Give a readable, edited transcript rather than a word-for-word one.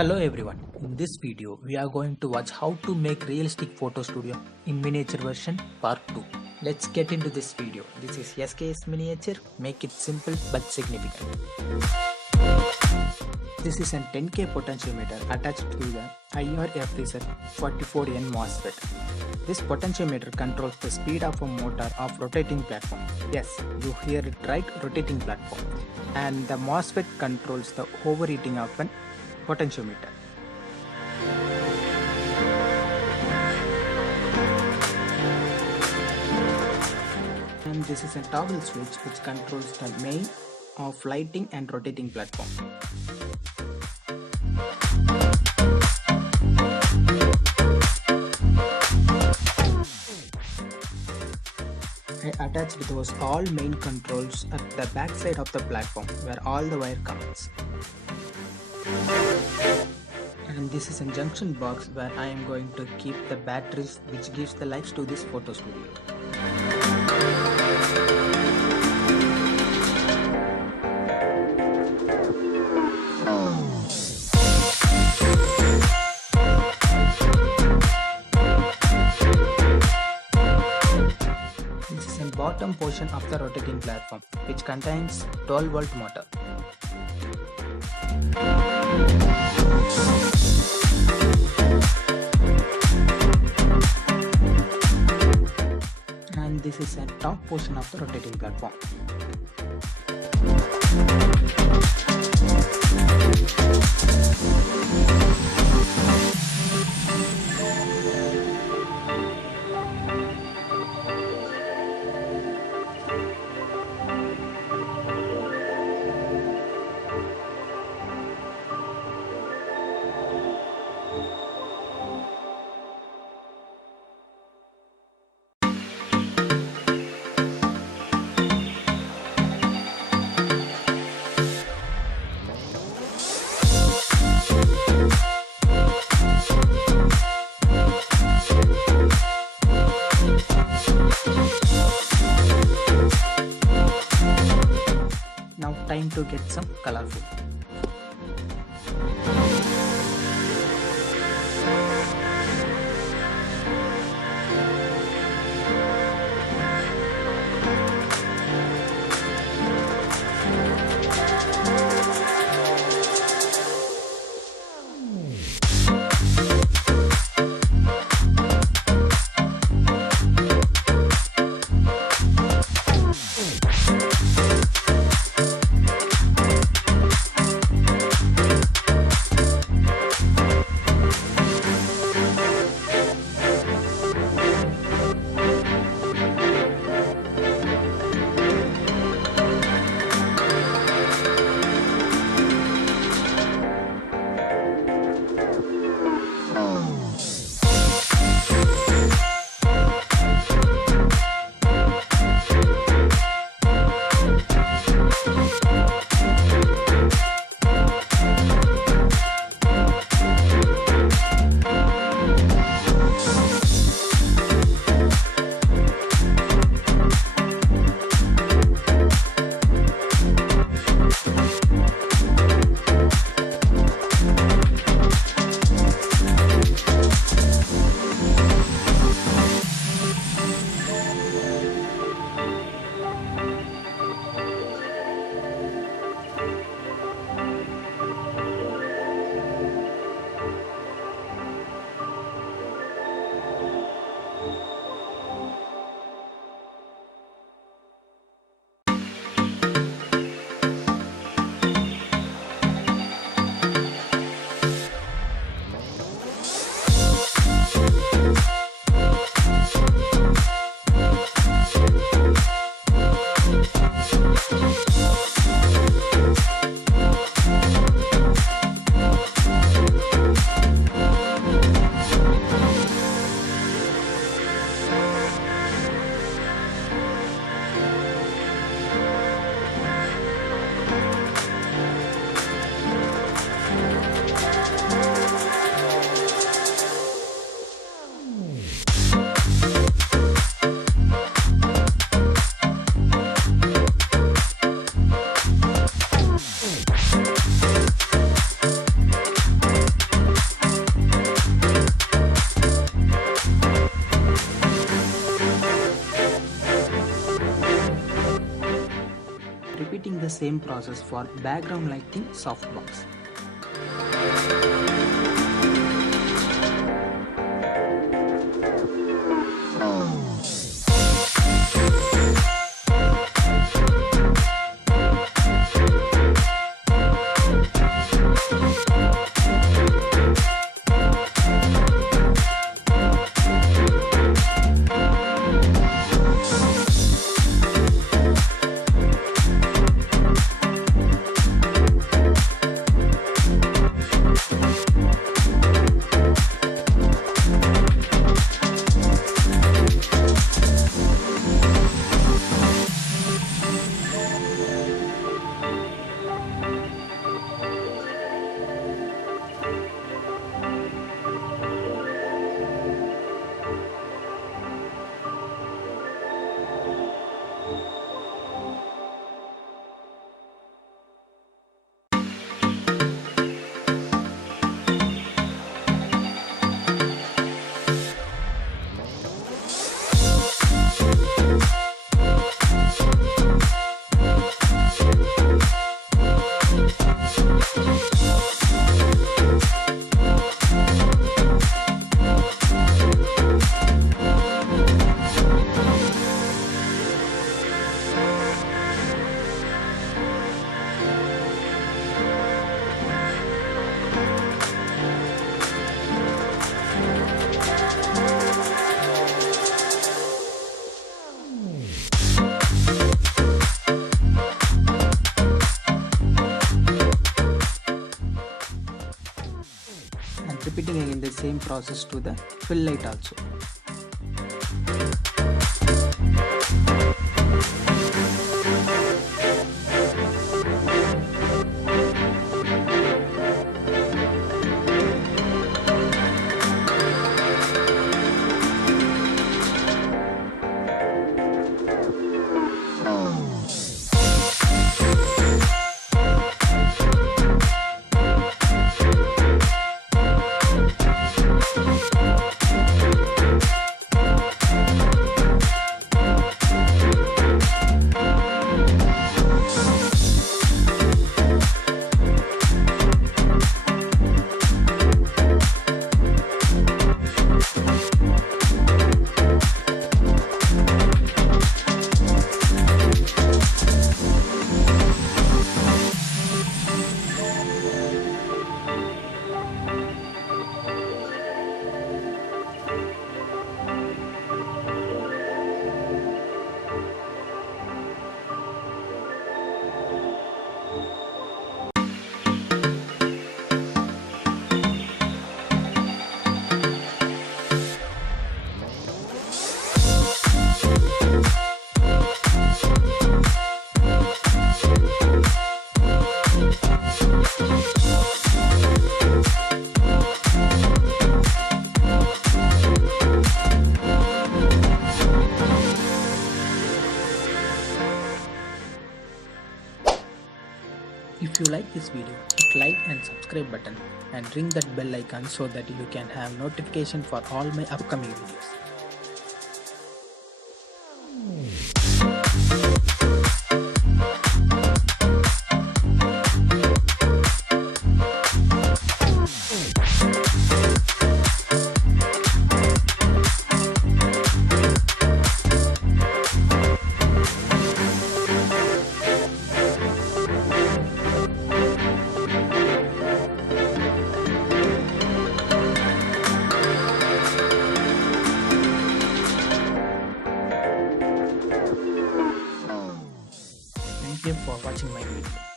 Hello everyone, in this video we are going to watch how to make realistic photo studio in miniature version part 2. Let's get into this video. This is SKS miniature, make it simple but significant. This is a 10K potentiometer attached to the IRFZ44N Mosfet. This potentiometer controls the speed of a motor of rotating platform. Yes, you hear it right, rotating platform. And the Mosfet controls the overheating of an potentiometer. And this is a toggle switch which controls the main of lighting and rotating platform. I attached those all main controls at the back side of the platform where all the wire comes. And this is a junction box where I am going to keep the batteries which gives the lights to this photo studio. This is the bottom portion of the rotating platform which contains 12-volt motor. And this is a top portion of the rotating platform. Now time to get some colorful. repeating the same process for background lighting softbox. And repeating again the same process to the fill light also. If you like this video, hit like and subscribe button and ring that bell icon so that you can have notification for all my upcoming videos. Thank you for watching my video.